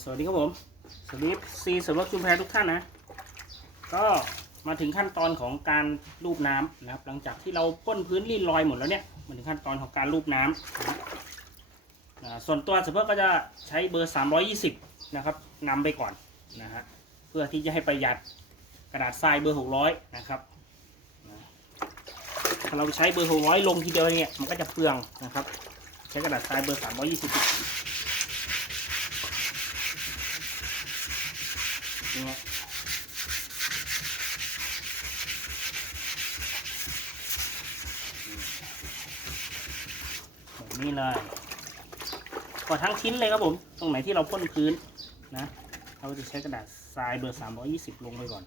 สวัสดีครับผม สวัสดีซีสำหรับชุมแพรทุกท่านนะ ก็มาถึงขั้นตอนของการรูปน้ำนะครับ หลังจากที่เราพ่นพื้นรีดรอยหมดแล้วเนี่ยมาถึงขั้นตอนของการรูปน้ำนะอ่าส่วนตัวเสเพื่อก็จะใช้เบอร์ 320 นะครับนำไปก่อนนะฮะเพื่อที่จะให้ประหยัดกระดาษทรายเบอร์ 600 นะครับถ้าเราใช้เบอร์ 600 ลงทีเดียวเนี่ยมันก็จะเปลืองนะครับ ใช้กระดาษทรายเบอร์ 320 นี่ยแบบนี้เลยก็ทั้งชิ้นเลยครับผม ตรงไหนที่เราพ่นพื้นนะ เราจะใช้กระดาษทรายเบอร์ 320 ลงไปก่อน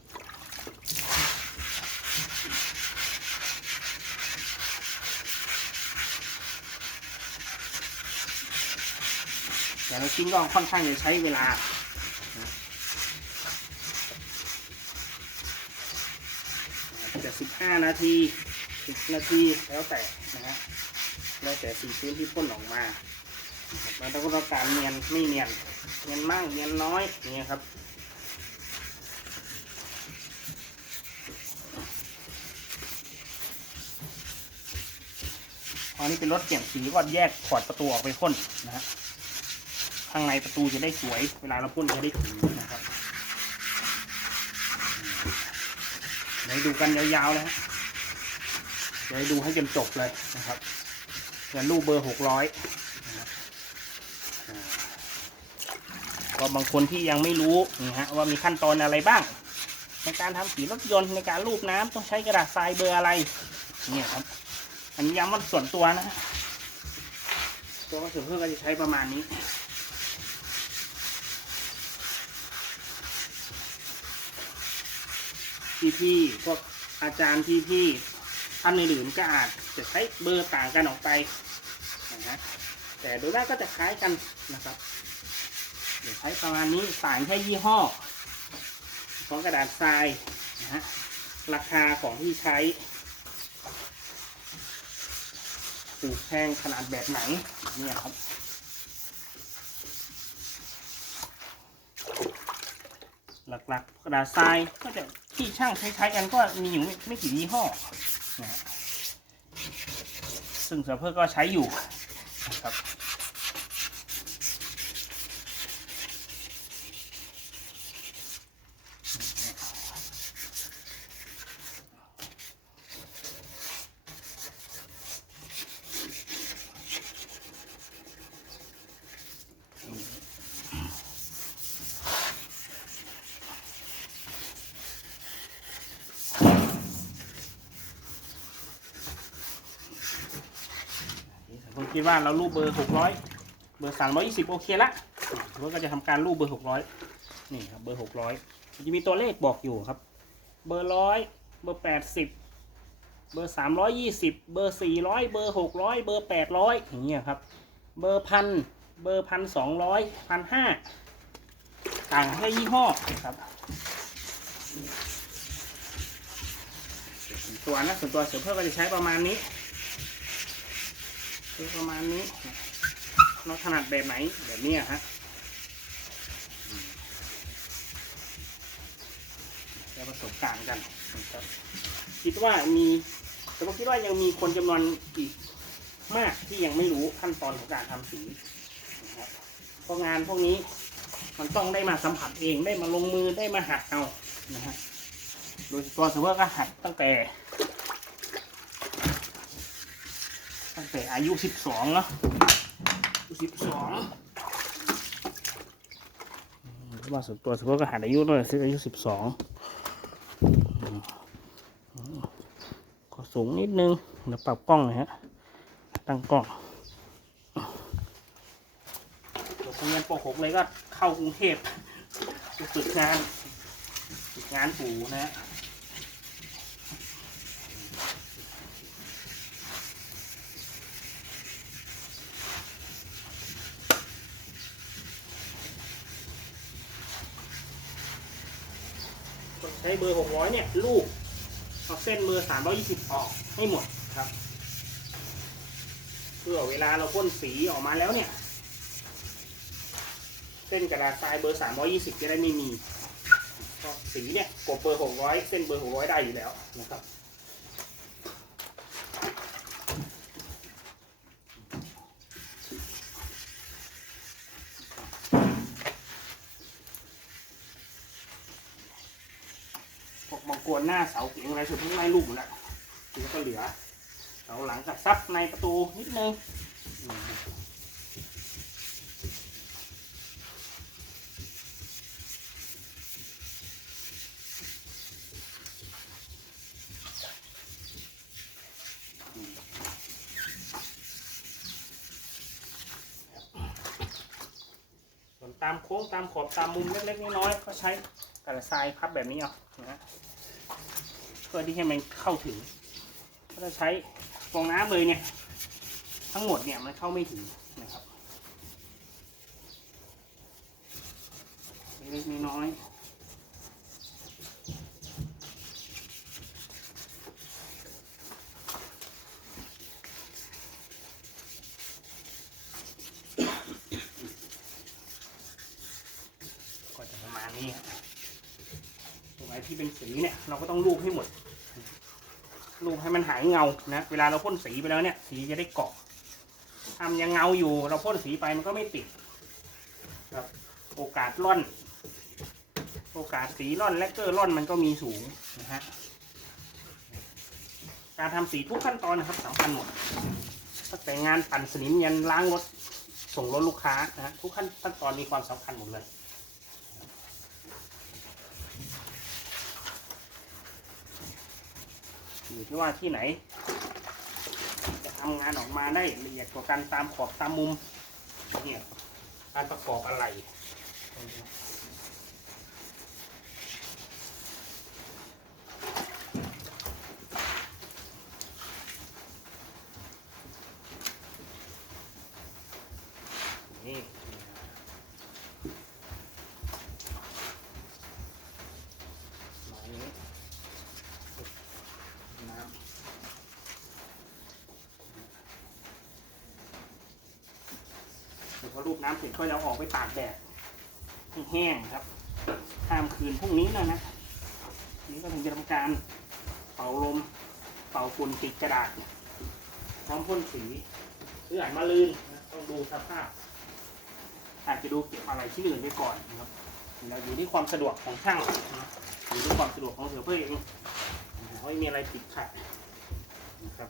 แต่ละชิ้นก็ค่อนข้างจะใช้เวลา จะสิบ ห้านาทีสิบนาทีแล้วแต่นะฮะแล้วแต่สีพื้นที่พ่นออกมานะครับแล้วก็ต้องการเนียนไม่เนียนเนียนมากเนียนน้อยอย่างเงี้ยครับพอนนี้เป็นรถเก็บสีก็แยกขอดประตูออกไปพ่นนะฮะข้างในประตูจะได้สวย เวลาเราพ่นจะได้ถึ งนะครับเดี๋ยวดูกันยาวๆเลยฮะเดี๋ยวดูให้จนจบเลยนะครับเงินรูปเบอร์หกร้อยก็บางคนที่ยังไม่รู้นะฮะว่ามีขั้นตอนอะไรบ้าง ในการทำสีรถยนต์ในการรูปน้ำต้องใช้กระดาษทรายเบอร์อะไรเนี่ยครับ อันนี้ย้ำว่าส่วนตัวนะตัวกระสุนเพื่อก็จะใช้ประมาณนี้ พี่ๆพวกอาจารย์พี่ๆท่านอื่นๆก็อาจจะใช้เบอร์ต่างกันออกไปนะฮะแต่โดยมากก็จะคล้ายกันนะครับเดี๋ยวใช้ประมาณนี้ต่างแค่ยี่ห้อของกระดาษทรายนะฮะราคาของที่ใช้ถูกแพงขนาดแบบไหนเนี่ยครับหลักๆกระดาษทรายก็จะ ที่ช่างใช้ๆกันก็มีอยู่ไม่กี่ยี่ห้อนะฮะซึ่งเสือเพื่อก็ใช้อยู่ คิดว่าเรารูปเบอร์หกร้อยเบอร์สามร้อยยี่สิบโอเคละเพื่อก็จะทำการรูปเบอร์หกร้อยนี่ครับเบอร์หกร้อยจะมีตัวเลขบอกอยู่ครับ เบอร์ร้อยเบอร์แปดสิบเบอร์สามร้อยยี่สิบเบอร์สี่ร้อยเบอร์หกร้อยเบอร์แปดร้อยอย่างเงี้ยครับ เบอร์พันเบอร์พันสองร้อยพันห้าต่างแค่ยี่ห้อครับส่วนตัวนะส่วนตัวเสือเพื่อก็จะใช้ประมาณนี้ คือประมาณนี้ เราถนัดแบบไหนแบบนี้ฮะอืมแล้วผสมกลางกันครับคิดว่ามีแต่ผมคิดว่ายังมีคนจำนวนอีกมากที่ยังไม่รู้ขั้นตอนของการทำสีนะครับเพราะงานพวกนี้มันต้องได้มาสัมผัสเองได้มาลงมือได้มาหัดเอานะฮะโดยตัวเซอร์เวอร์ก็หัดตั้งแต่ ตั้งแต่อายุสิบสองเนาะสิบสองว่าส่วนตัวส่วนตัวก็หัดอายุด้วยสิอายุสิบสองก็สูงนิดนึงเดี๋ยวปรับกล้องหนะฮะ ตั้งกล้องเดี๋ยวเรียนปหกเลยก็เข้ากรุงเทพไปฝึกงานฝึกงานปู่นะฮะ ช้เบอร์600เนี่ยลูกเอาเส้นเบอร์320ออกให้หมดครับ เพื่อเวลาเราพ่นสีออกมาแล้วเนี่ย เส้นกระดาษทรายเบอร์สามร้อยี่สิบจะได้ไม่มีสีเนี่ยกบเบอร์หกร้อยเส้นเบอร์หกร้อยได้อยู่แล้วนะครับ กบางกวนหน้าเสาเก๋งอะไรสุดทั้งไล่ลูกหมดแล้วทีนี้ก็เหลือเสาหลังกับซับในประตูนิดนึงอืมส่วนตามโค้งตามขอบตามมุมเล็กๆน้อยๆก็ใช้กระทรายพับแบบนี้เอานะฮะ เพื่อที่ให้มันเข้าถึงถ้าจะใช้ฟองน้ำเลยเนี่ย ทั้งหมดเนี่ยมันเข้าไม่ถึงนะครับเล็กๆน้อยๆก็จะประมาณนี้ฮะตรงไหน ที่เป็นสีเนี่ย เราก็ต้องลูบให้หมดลูบให้มันหายเงานะ เวลาเราพ่นสีไปแล้วเนี่ย สีจะได้เกาะทำยังเงาอยู่ เราพ่นสีไปมันก็ไม่ติดครับโอกาสร่อน โอกาสสีร่อนและเกอร์ร่อนมันก็มีสูงนะฮะการทำสีทุกขั้นตอนนะครับสำคัญหมดตั้งแต่งานปั่นสนิมยันล้างรถส่งรถลูกค้านะฮะทุกขั้นขั้นตอนมีความสำคัญหมดเลย อยู่ที่ว่าที่ไหน จะทำงานออกมาได้ละเอียดกว่ากันตามขอบตามมุมเนี่ยการประกอบอะไร นี่หน่อยนี้น้ำเดี๋ยวพอ รูปน้ำเสร็จก็เอาออกไปตากแดดแห้งครับห้ามคืนพรุ่งนี้นะนะนี่ก็ถึงจะทำการเป่าลม เป่าฝุ่นติดกระดาษ พร้อมพ่นสีเพื่ออ่านมาลืนนะต้องดูสภาพ อาจจะดูเก็บอะไรที่อื่นไปก่อนนะครับเราอยู่ที่ความสะดวกของช่างนะอยู่ที่ความสะดวกของเสือเพื่อเองไม่มีอะไรติดขัดนะครับ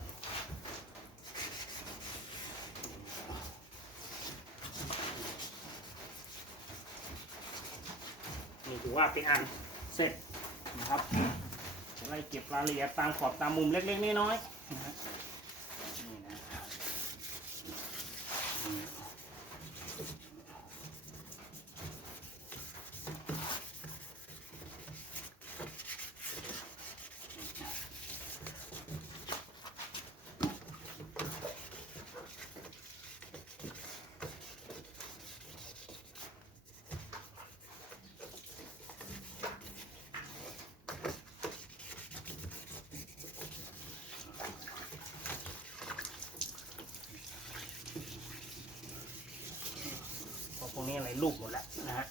นี่ ถือว่าเป็นอันเสร็จนะครับอะไรเก็บรายละเอียดตามขอบตามมุมเล็กๆน้อยๆนะครับนะอืม เพราะพวกนี้อะไร ลูกหมดแล้วนะฮะ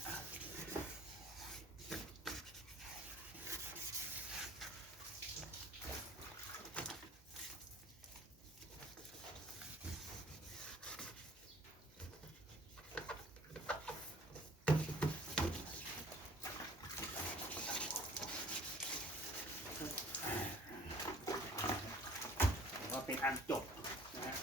ถือว่าเป็นอันจบนะฮะ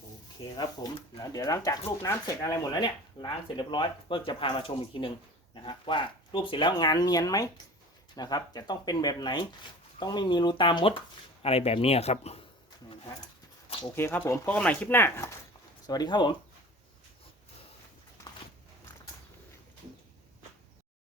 โอ เคครับผมแล้วเดี๋ยวหลังจากรูปน้ำเสร็จอะไรหมดแล้วเนี่ยล้างเสร็จเรียบร้อยก็จะพามาชมอีกทีหนึ่งนะฮะว่ารูปเสร็จแล้วงานเนียนไหมนะครับ จะต้องเป็นแบบไหน ต้องไม่มีรูตามมดอะไรแบบนี้ครับนะฮะโอเคครับผมพบกันใหม่คลิปหน้า สวัสดีครับผม